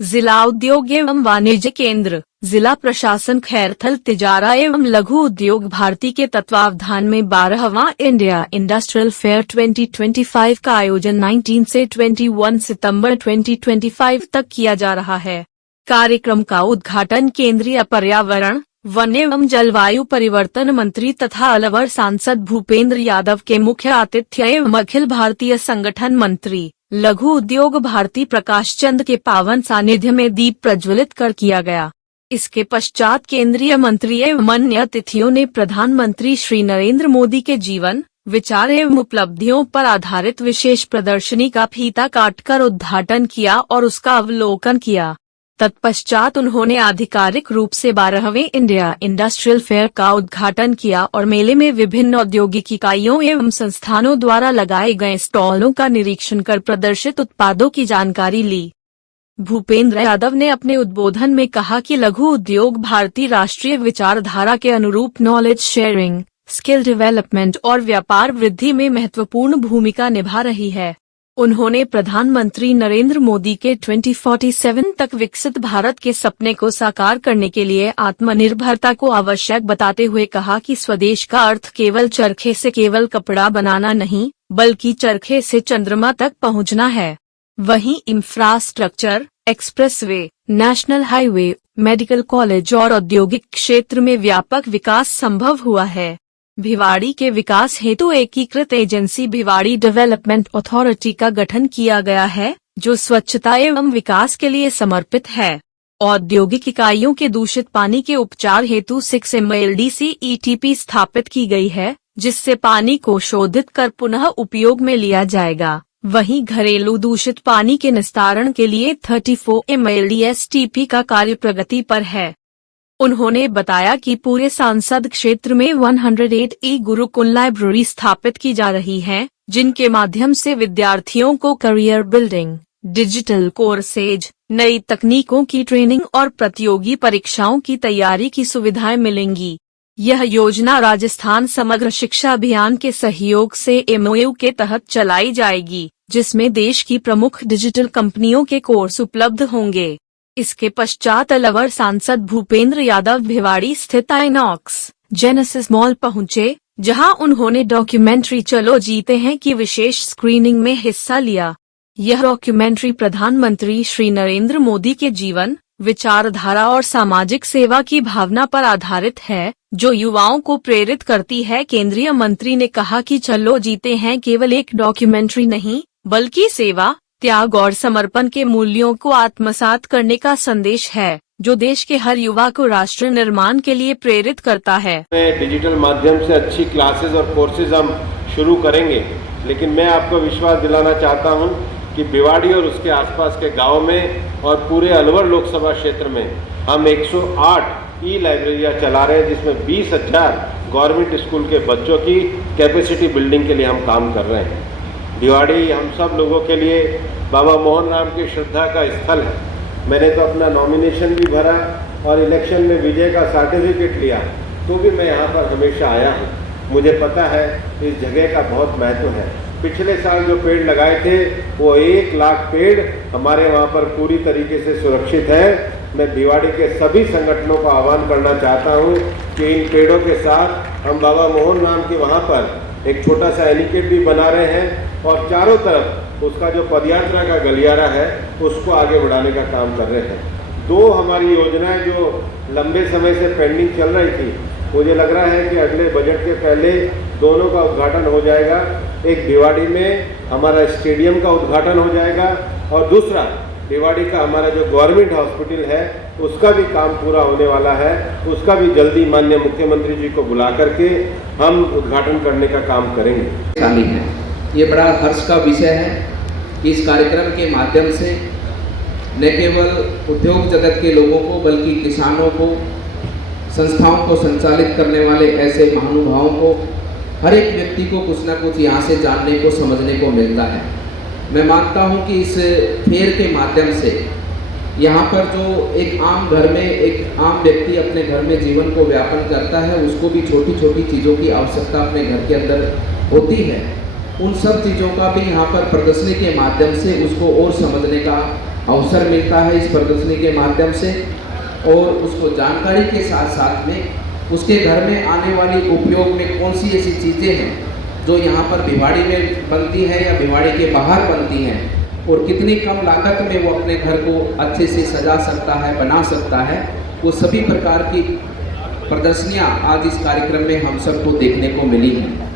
जिला उद्योग एवं वाणिज्य केंद्र, जिला प्रशासन खैरथल तिजारा एवं लघु उद्योग भारती के तत्वावधान में 12वां इंडिया इंडस्ट्रियल फेयर 2025 का आयोजन 19 से 21 सितंबर 2025 तक किया जा रहा है। कार्यक्रम का उद्घाटन केंद्रीय पर्यावरण, वन एवं जलवायु परिवर्तन मंत्री तथा अलवर सांसद भूपेंद्र यादव के मुख्य आतिथ्य एवं अखिल भारतीय संगठन मंत्री लघु उद्योग भारती प्रकाश चंद के पावन सानिध्य में दीप प्रज्वलित कर किया गया। इसके पश्चात केंद्रीय मंत्री एवं अन्य अतिथियों ने प्रधानमंत्री श्री नरेंद्र मोदी के जीवन, विचार एवं उपलब्धियों पर आधारित विशेष प्रदर्शनी का फीता काटकर उद्घाटन किया और उसका अवलोकन किया। तत्पश्चात उन्होंने आधिकारिक रूप से 12वें इंडिया इंडस्ट्रियल फेयर का उद्घाटन किया और मेले में विभिन्न औद्योगिक इकाइयों एवं संस्थानों द्वारा लगाए गए स्टॉलों का निरीक्षण कर प्रदर्शित उत्पादों की जानकारी ली। भूपेंद्र यादव ने अपने उद्बोधन में कहा कि लघु उद्योग भारती राष्ट्रीय विचारधारा के अनुरूप नॉलेज शेयरिंग, स्किल डेवलपमेंट और व्यापार वृद्धि में महत्वपूर्ण भूमिका निभा रही है। उन्होंने प्रधानमंत्री नरेंद्र मोदी के 2047 तक विकसित भारत के सपने को साकार करने के लिए आत्मनिर्भरता को आवश्यक बताते हुए कहा कि स्वदेश का अर्थ केवल चरखे से केवल कपड़ा बनाना नहीं, बल्कि चरखे से चंद्रमा तक पहुंचना है। वहीं infrastructure, expressway, national highway, medical college और औद्योगिक क्षेत्र में व्यापक विकास संभव हुआ है। भिवाड़ी के विकास हेतु एकीकृत एजेंसी भिवाड़ी डेवलपमेंट अथॉरिटी का गठन किया गया है, जो स्वच्छता एवं विकास के लिए समर्पित है। औद्योगिक इकाइयों के दूषित पानी के उपचार हेतु 6 MLDCETP स्थापित की गई है, जिससे पानी को शोधित कर पुनः उपयोग में लिया जाएगा। वहीं घरेलू दूषित पानी के निस्तारण के लिए 34 MLDSTP का कार्य प्रगति पर है। उन्होंने बताया कि पूरे सांसद क्षेत्र में 108 गुरुकुल लाइब्रेरी स्थापित की जा रही हैं, जिनके माध्यम से विद्यार्थियों को करियर बिल्डिंग, डिजिटल कोर्सेज, नई तकनीकों की ट्रेनिंग और प्रतियोगी परीक्षाओं की तैयारी की सुविधाएं मिलेंगी। यह योजना राजस्थान समग्र शिक्षा अभियान के सहयोग से MOU के तहत चलाई जाएगी, जिसमें देश की प्रमुख डिजिटल कंपनियों के कोर्स उपलब्ध होंगे। इसके पश्चात अलवर सांसद भूपेंद्र यादव भिवाड़ी स्थित आइनॉक्स जेनेसिस मॉल पहुंचे, जहां उन्होंने डॉक्यूमेंट्री चलो जीते हैं की विशेष स्क्रीनिंग में हिस्सा लिया। यह डॉक्यूमेंट्री प्रधानमंत्री श्री नरेंद्र मोदी के जीवन, विचारधारा और सामाजिक सेवा की भावना पर आधारित है, जो युवाओं को प्रेरित करती है। केंद्रीय मंत्री ने कहा कि चलो जीते हैं केवल एक डॉक्यूमेंट्री नहीं, बल्कि सेवा, त्याग और समर्पण के मूल्यों को आत्मसात करने का संदेश है, जो देश के हर युवा को राष्ट्र निर्माण के लिए प्रेरित करता है। डिजिटल माध्यम से अच्छी क्लासेस और कोर्सेज हम शुरू करेंगे, लेकिन मैं आपको विश्वास दिलाना चाहता हूं कि भिवाड़ी और उसके आसपास के गांव में और पूरे अलवर लोकसभा क्षेत्र में हम 108 लाइब्रेरियाँ चला रहे हैं, जिसमें 20,000 गवर्नमेंट स्कूल के बच्चों की कैपेसिटी बिल्डिंग के लिए हम काम कर रहे हैं। भिवाड़ी हम सब लोगों के लिए बाबा मोहन राम की श्रद्धा का स्थल है। मैंने तो अपना नॉमिनेशन भी भरा और इलेक्शन में विजय का सर्टिफिकेट लिया, तो भी मैं यहाँ पर हमेशा आया हूँ। मुझे पता है इस जगह का बहुत महत्व है। पिछले साल जो पेड़ लगाए थे वो 1 लाख पेड़ हमारे वहाँ पर पूरी तरीके से सुरक्षित है। मैं भिवाड़ी के सभी संगठनों को आह्वान करना चाहता हूँ कि इन पेड़ों के साथ हम बाबा मोहन राम के वहाँ पर एक छोटा सा एलिकेट भी बना रहे हैं और चारों तरफ उसका जो पदयात्रा का गलियारा है उसको आगे बढ़ाने का काम कर रहे हैं। 2 हमारी योजनाएं जो लंबे समय से पेंडिंग चल रही थी, मुझे लग रहा है कि अगले बजट के पहले दोनों का उद्घाटन हो जाएगा। एक भिवाड़ी में हमारा स्टेडियम का उद्घाटन हो जाएगा और दूसरा भिवाड़ी का हमारा जो गवर्नमेंट हॉस्पिटल है उसका भी काम पूरा होने वाला है। उसका भी जल्दी माननीय मुख्यमंत्री जी को बुला करके हम उद्घाटन करने का काम करेंगे। शामिल है, ये बड़ा हर्ष का विषय है कि इस कार्यक्रम के माध्यम से न केवल उद्योग जगत के लोगों को बल्कि किसानों को, संस्थाओं को संचालित करने वाले ऐसे महानुभावों को, हर एक व्यक्ति को कुछ ना कुछ यहाँ से जानने को, समझने को मिलता है। मैं मानता हूँ कि इस फेयर के माध्यम से यहाँ पर जो एक आम घर में एक आम व्यक्ति अपने घर में जीवन को व्यापन करता है, उसको भी छोटी छोटी चीज़ों की आवश्यकता अपने घर के अंदर होती है। उन सब चीज़ों का भी यहाँ पर प्रदर्शनी के माध्यम से उसको और समझने का अवसर मिलता है इस प्रदर्शनी के माध्यम से, और उसको जानकारी के साथ साथ में उसके घर में आने वाली उपयोग में कौन सी ऐसी चीज़ें हैं जो यहाँ पर भिवाड़ी में बनती हैं या भिवाड़ी के बाहर बनती हैं, और कितनी कम लागत में वो अपने घर को अच्छे से सजा सकता है, बना सकता है, वो सभी प्रकार की प्रदर्शनियाँ आज इस कार्यक्रम में हम सबको देखने को मिली हैं।